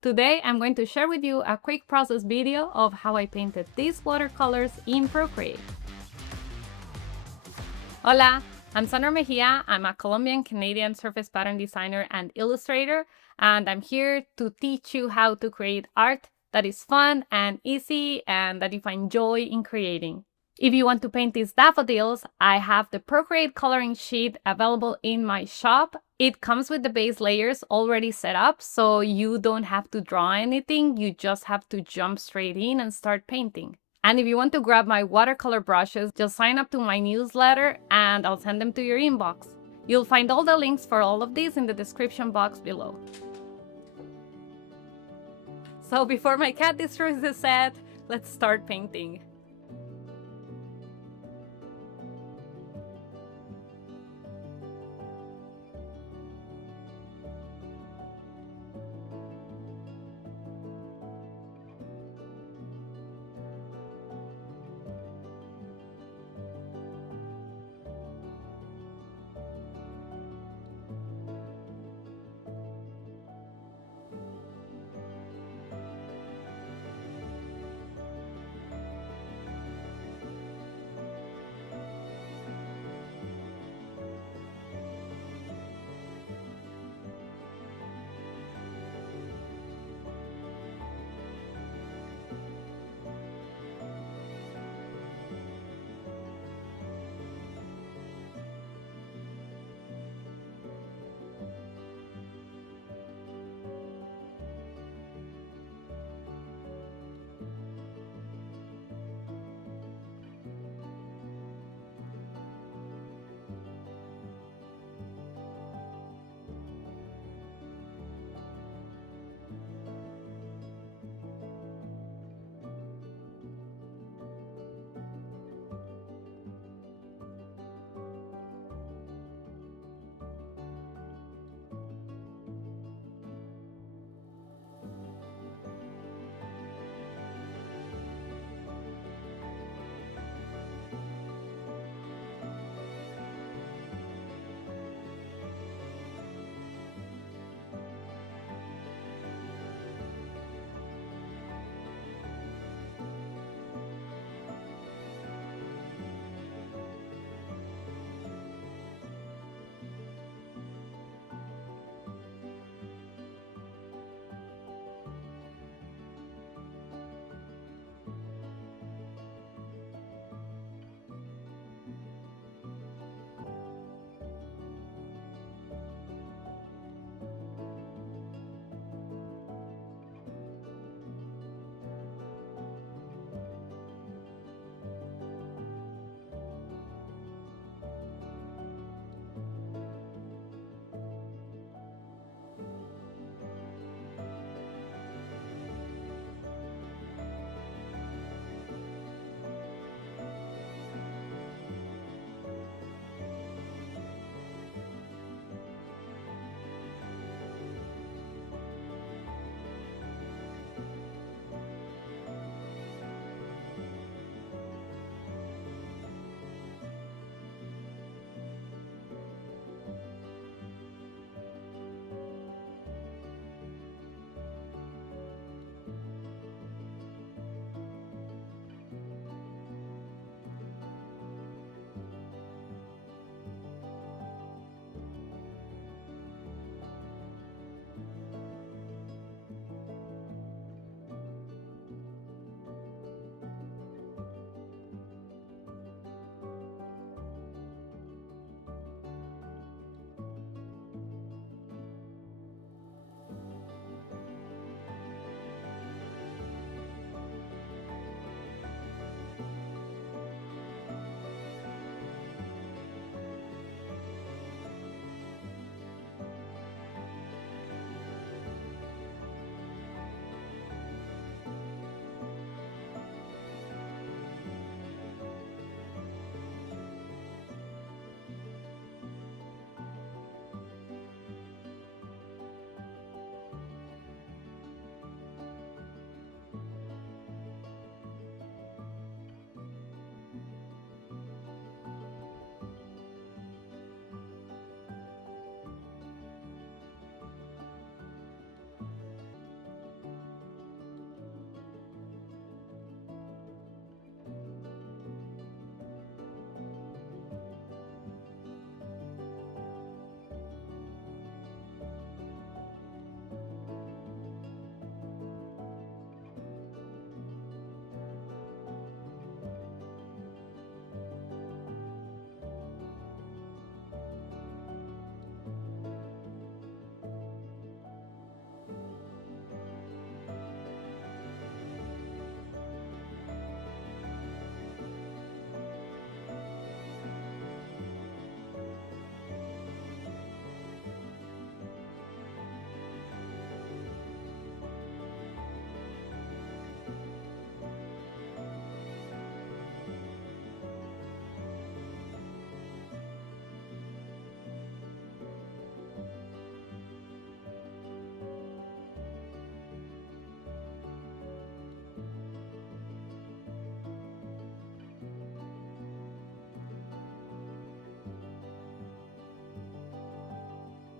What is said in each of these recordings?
Today, I'm going to share with you a quick process video of how I painted these watercolors in Procreate. Hola, I'm Sandra Mejia. I'm a Colombian-Canadian surface pattern designer and illustrator, and I'm here to teach you how to create art that is fun and easy and that you find joy in creating. If you want to paint these daffodils, I have the Procreate coloring sheet available in my shop. It comes with the base layers already set up, so you don't have to draw anything, you just have to jump straight in and start painting. And if you want to grab my watercolor brushes, just sign up to my newsletter and I'll send them to your inbox. You'll find all the links for all of these in the description box below. So before my cat destroys the set, let's start painting.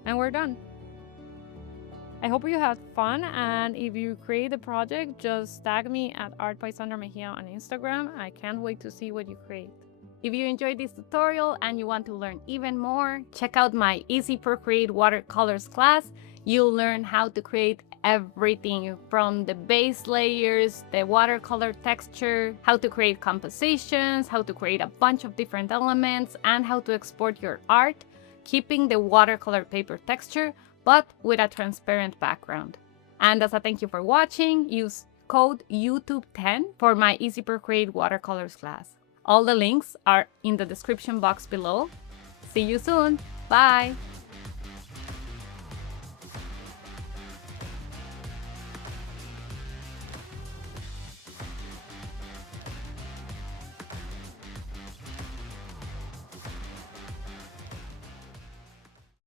And we're done. I hope you had fun, and if you create a project, just tag me at Art by Sandra Mejia on Instagram. I can't wait to see what you create. If you enjoyed this tutorial and you want to learn even more, check out my Easy Procreate Watercolors class. You'll learn how to create everything from the base layers, the watercolor texture, how to create compositions, how to create a bunch of different elements, and how to export your art, keeping the watercolor paper texture, but with a transparent background. And as a thank you for watching, use code YouTube10 for my Easy Procreate Watercolors class. All the links are in the description box below. See you soon. Bye.